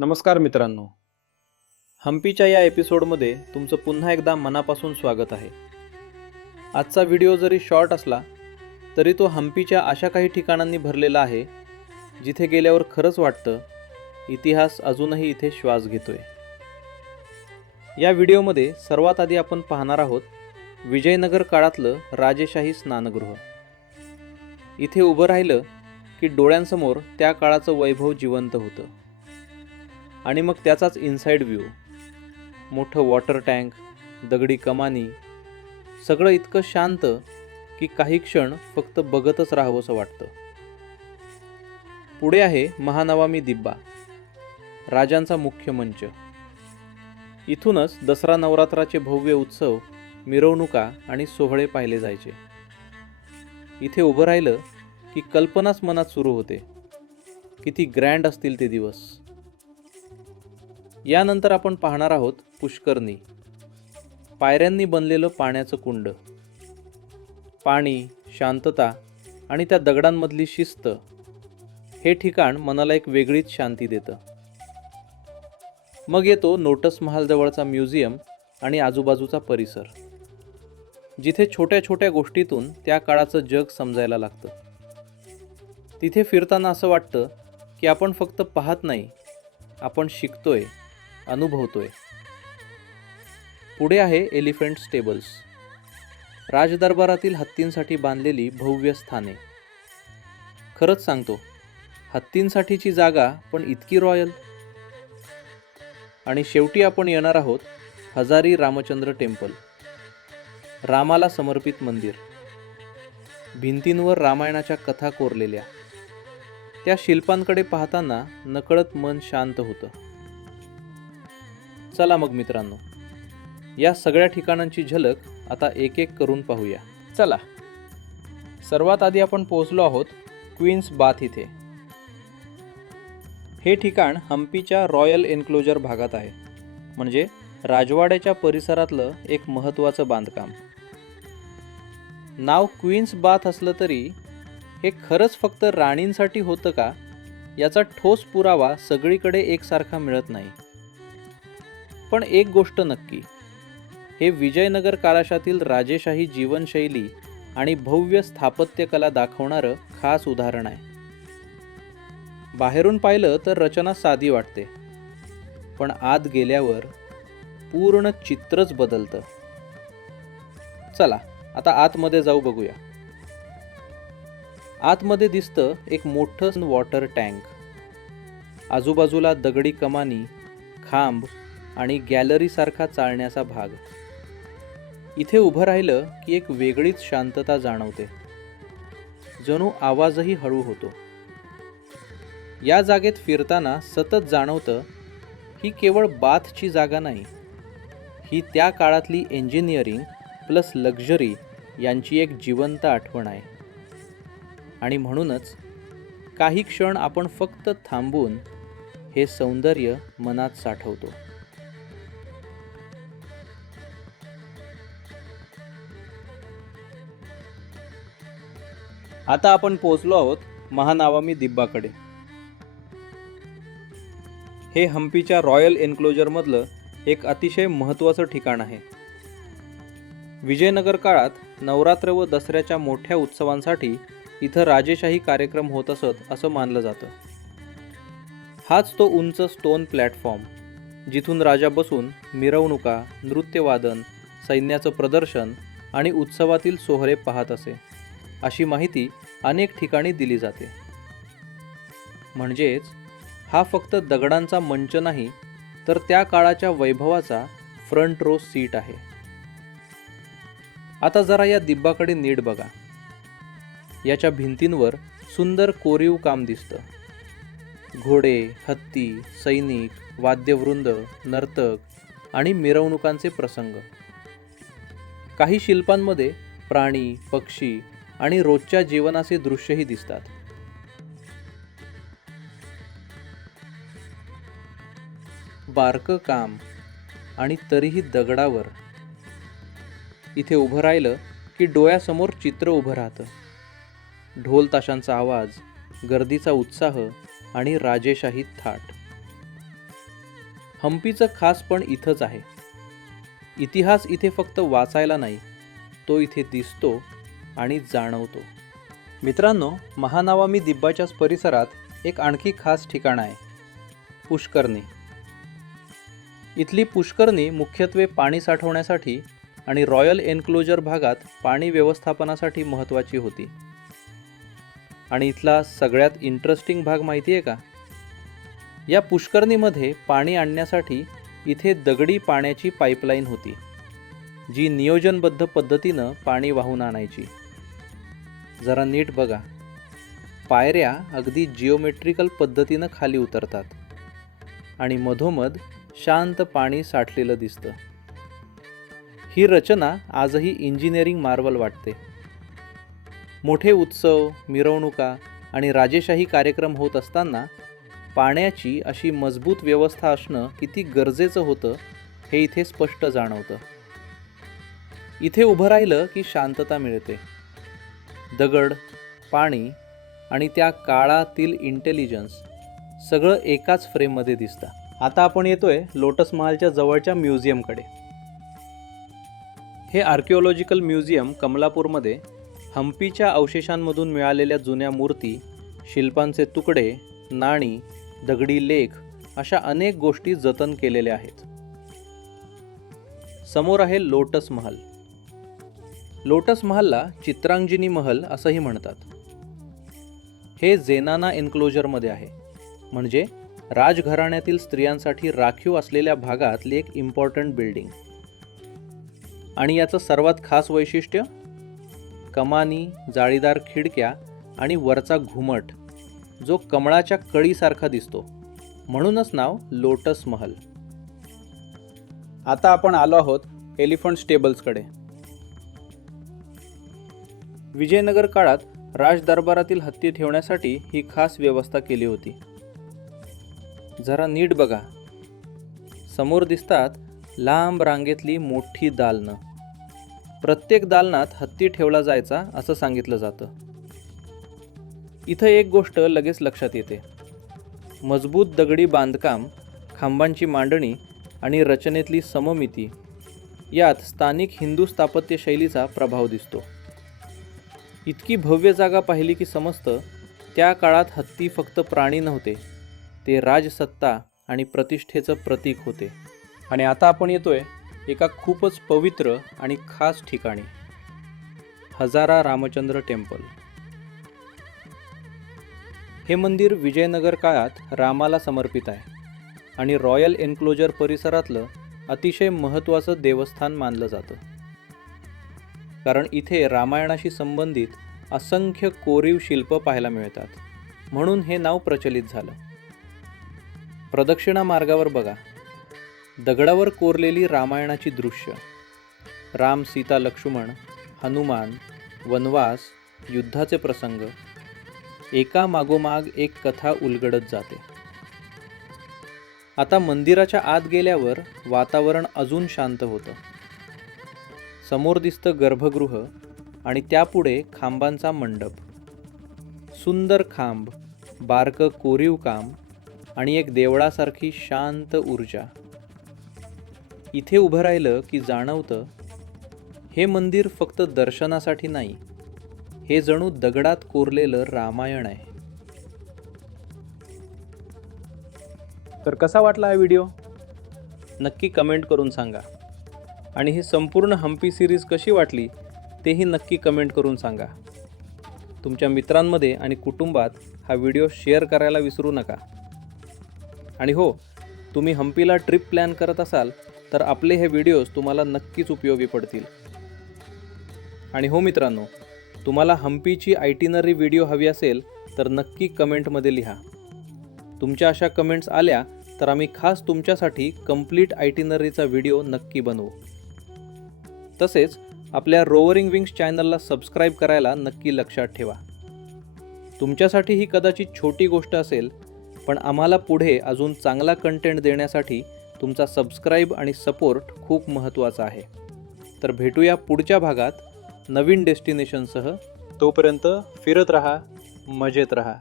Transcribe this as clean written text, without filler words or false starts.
नमस्कार मित्रांनो, हम्पीच्या या एपिसोडमध्ये तुमचं पुन्हा एकदा मनापासून स्वागत आहे. आजचा व्हिडिओ जरी शॉर्ट असला तरी तो हम्पीच्या अशा काही ठिकाणांनी भरलेला आहे जिथे गेल्यावर खरंच वाटतं इतिहास अजूनही इथे श्वास घेतोय. या व्हिडिओमध्ये सर्वात आधी आपण पाहणार आहोत विजयनगर काळातलं राजेशाही स्नानगृह. इथे उभं राहिलं की डोळ्यांसमोर त्या काळाचं वैभव जिवंत होतं. आणि मग त्याचाच इनसाइड व्ह्यू, मोठं वॉटर टँक, दगडी कमानी, सगळं इतकं शांत की काही क्षण फक्त बघतच राहावंसं वाटतं. पुढे आहे महानवामी दिब्बा, राजांचा मुख्य मंच. इथूनच दसरा नवरात्राचे भव्य उत्सव, मिरवणुका आणि सोहळे पाहिले जायचे. इथे उभं राहिलं की कल्पनाच मनात सुरू होते. किती ग्रँड असतील ते दिवस. यानंतर आपण पाहणार आहोत पुष्करणी, पायऱ्यांनी बनलेलं पाण्याचं कुंड. पाणी, शांतता आणि त्या दगडांमधली शिस्त, हे ठिकाण मनाला एक वेगळीच शांती देतं. मग येतो लोटस महाल जवळचा म्युझियम आणि आजूबाजूचा परिसर, जिथे छोट्या छोट्या गोष्टीतून त्या काळाचं जग समजायला लागतं. तिथे फिरताना असं वाटतं की आपण फक्त पाहत नाही, आपण शिकतोय, अनुभवतोय. पुढे आहे एलिफंट स्टेबल्स, राजदरबारातील हत्तींसाठी बांधलेली भव्य स्थाने. खरंच सांगतो, हत्तींसाठीची जागा पण इतकी रॉयल. आणि शेवटी आपण येणार आहोत हजारी रामचंद्र टेम्पल, रामाला समर्पित मंदिर. भिंतींवर रामायणाच्या कथा कोरलेल्या, त्या शिल्पांकडे पाहताना नकळत मन शांत होतं. चला मग मित्रांनो, या सगळ्या ठिकाणांची झलक आता एक एक करून पाहूया. चला, सर्वात आधी आपण पोहोचलो आहोत क्वीन्स बाथ इथे. हे ठिकाण हम्पीच्या रॉयल एन्क्लोजर भागात आहे, म्हणजे राजवाड्याच्या परिसरातलं एक महत्त्वाचं बांधकाम. नाव क्वीन्स बाथ असलं तरी हे खरंच फक्त राणींसाठी होतं का, याचा ठोस पुरावा सगळीकडे एकसारखा मिळत नाही. पण एक गोष्ट नक्की, हे विजयनगर काळातील राजेशाही जीवनशैली आणि भव्य स्थापत्यकला दाखवणारं खास उदाहरण आहे. बाहेरून पाहिलं तर रचना साधी वाटते, पण आत गेल्यावर पूर्ण चित्रच बदलतं. चला आता आतमध्ये जाऊ, बघूया. आतमध्ये दिसतं एक मोठं वॉटर टँक, आजूबाजूला दगडी कमानी, खांब आणि गॅलरीसारखा चालण्याचा भाग. इथे उभं राहिलं की एक वेगळीच शांतता जाणवते, जणू आवाजही हळू होतो. या जागेत फिरताना सतत जाणवतं ही केवळ बाथची जागा नाही, ही त्या काळातली इंजिनिअरिंग प्लस लक्झरी यांची एक जिवंत आठवण आहे. आणि म्हणूनच काही क्षण आपण फक्त थांबून हे सौंदर्य मनात साठवतो. आता आपण पोहोचलो आहोत महानवामी दिब्बाकडे. हे हम्पीच्या रॉयल एन्क्लोजरमधलं एक अतिशय महत्त्वाचं ठिकाण आहे. विजयनगर काळात नवरात्र व दसऱ्याच्या मोठ्या उत्सवांसाठी इथं राजेशाही कार्यक्रम होत असत असं मानलं जातं. हाच तो उंच स्टोन प्लॅटफॉर्म, जिथून राजा बसून मिरवणुका, नृत्यवादन, सैन्याचं प्रदर्शन आणि उत्सवातील सोहळे पाहत असे, अशी माहिती अनेक ठिकाणी दिली जाते. म्हणजेच हा फक्त दगडांचा मंच नाही, तर त्या काळाच्या वैभवाचा फ्रंट रो सीट आहे. आता जरा या दिब्बाकडे नीट बघा. याच्या भिंतींवर सुंदर कोरीव काम दिसतं. घोडे, हत्ती, सैनिक, वाद्यवृंद, नर्तक आणि मिरवणुकांचे प्रसंग. काही शिल्पांमध्ये प्राणी, पक्षी आणि रोजच्या जीवनाचे दृश्यही दिसतात. बारकं काम आणि तरीही दगडावर. इथे उभं राहिलं की डोळ्यासमोर चित्र उभं राहतं. ढोल ताशांचा आवाज, गर्दीचा उत्साह आणि राजेशाही थाट. हम्पीचं खास पण इथंच आहे. इतिहास इथे फक्त वाचायला नाही, तो इथे दिसतो आणि जाणवतो. मित्रांनो, महानावामी दिब्बाच्याच परिसरात एक आणखी खास ठिकाण आहे, पुष्करणी. इथली पुष्करणी मुख्यत्वे पाणी साठवण्यासाठी आणि रॉयल एन्क्लोजर भागात पाणी व्यवस्थापनासाठी महत्त्वाची होती. आणि इथला सगळ्यात इंटरेस्टिंग भाग माहिती आहे का? या पुष्करणीमध्ये पाणी आणण्यासाठी इथे दगडी पाण्याची पाईपलाईन होती, जी नियोजनबद्ध पद्धतीनं पाणी वाहून आणायची. जरा नीट बघा, पायऱ्या अगदी जिओमेट्रिकल पद्धतीनं खाली उतरतात आणि मधोमध शांत पाणी साठलेलं दिसतं. ही रचना आजही इंजिनिअरिंग मार्वल वाटते. मोठे उत्सव, मिरवणुका आणि राजेशाही कार्यक्रम होत असताना पाण्याची अशी मजबूत व्यवस्था असणं किती गरजेचं होतं हे इथे स्पष्ट जाणवतं. इथे उभं राहिलं की शांतता मिळते. दगड, पाणी आणि त्या काळातील इंटेलिजन्स सगळं एकाच फ्रेममध्ये दिसतं. आता आपण येतोय लोटस महालच्या जवळच्या म्युझियमकडे. हे आर्किओलॉजिकल म्युझियम कमलापूरमध्ये हम्पीच्या अवशेषांमधून मिळालेल्या जुन्या मूर्ती, शिल्पांचे तुकडे, नाणी, दगडी लेख अशा अनेक गोष्टी जतन केलेल्या आहेत. समोर आहे लोटस महल. लोटस महलला चित्रांगिनी महल असंही म्हणतात. हे जेनाना एन्क्लोजरमध्ये आहे, म्हणजे राजघराण्यातील स्त्रियांसाठी राखीव असलेल्या भागातली एक इम्पॉर्टंट बिल्डिंग. आणि याचं सर्वात खास वैशिष्ट्य, कमानी, जाळीदार खिडक्या आणि वरचा घुमट जो कमळाच्या कळीसारखा दिसतो, म्हणूनच नाव लोटस महल. आता आपण आलो आहोत एलिफंट स्टेबल्सकडे. विजयनगर काळात राजदरबारातील हत्ती ठेवण्यासाठी ही खास व्यवस्था केली होती. जरा नीट बघा, समोर दिसतात लांब रांगेतली मोठी दालनं. प्रत्येक दालनात हत्ती ठेवला जायचा असं सांगितलं जातं. इथं एक गोष्ट लगेच लक्षात येते, मजबूत दगडी बांधकाम, खांबांची मांडणी आणि रचनेतली सममिती यात स्थानिक हिंदू स्थापत्यशैलीचा प्रभाव दिसतो. इतकी भव्य जागा पाहिली की समजतं त्या काळात हत्ती फक्त प्राणी नव्हते, ते राजसत्ता आणि प्रतिष्ठेचं प्रतीक होते. आणि आता आपण येतोय एका खूपच पवित्र आणि खास ठिकाणी, हजारा रामचंद्र टेम्पल. हे मंदिर विजयनगर काळात रामाला समर्पित आहे आणि रॉयल एन्क्लोजर परिसरातलं अतिशय महत्त्वाचं देवस्थान मानलं जातं. कारण इथे रामायणाशी संबंधित असंख्य कोरीव शिल्प पाहायला मिळतात, म्हणून हे नाव प्रचलित झालं. प्रदक्षिणा मार्गावर बघा, दगडावर कोरलेली रामायणाची दृश्य, राम, सीता, लक्ष्मण, हनुमान, वनवास, युद्धाचे प्रसंग, एका मागोमाग एक कथा उलगडत जाते. आता मंदिराच्या आत गेल्यावर वातावरण अजून शांत होतं. समोर दिसतं गर्भगृह आणि त्यापुढे खांबांचा मंडप. सुंदर खांब, बारकं कोरीव काम आणि एक देवळासारखी शांत ऊर्जा. इथे उभं राहिलं की जाणवतं हे मंदिर फक्त दर्शनासाठी नाही, हे जणू दगडात कोरलेलं रामायण आहे. तर कसा वाटला हा व्हिडिओ? नक्की कमेंट करून सांगा. आणि ही संपूर्ण हम्पी सिरीज कशी वाटली तेही नक्की कमेंट करून सांगा. तुमच्या मित्रांमध्ये आणि कुटुंबात हा व्हिडिओ शेअर करायला विसरू नका. आणि हो, तुम्ही हम्पीला ट्रिप प्लॅन करत असाल तर आपले हे व्हिडिओज तुम्हाला नक्कीच उपयोगी पडतील. आणि हो मित्रांनो, तुम्हाला हम्पीची आयटिनरी व्हिडिओ हवी असेल तर नक्की कमेंटमध्ये लिहा. तुमच्या अशा कमेंट्स आल्या तर आम्ही खास तुमच्यासाठी कंप्लीट आयटिनरीचा व्हिडिओ नक्की बनवू. तसेच आपल्या रोवरिंग विंग्स चॅनलला सबस्क्राईब करायला नक्की लक्षात ठेवा. तुमच्यासाठी ही कदाचित छोटी गोष्ट असेल, पण आम्हाला पुढे अजून चांगला कंटेंट देण्यासाठी तुमचा सबस्क्राईब आणि सपोर्ट खूप महत्त्वाचा आहे. तर भेटूया पुढच्या भागात नवीन डेस्टिनेशनसह. तोपर्यंत फिरत रहा, मजेत रहा.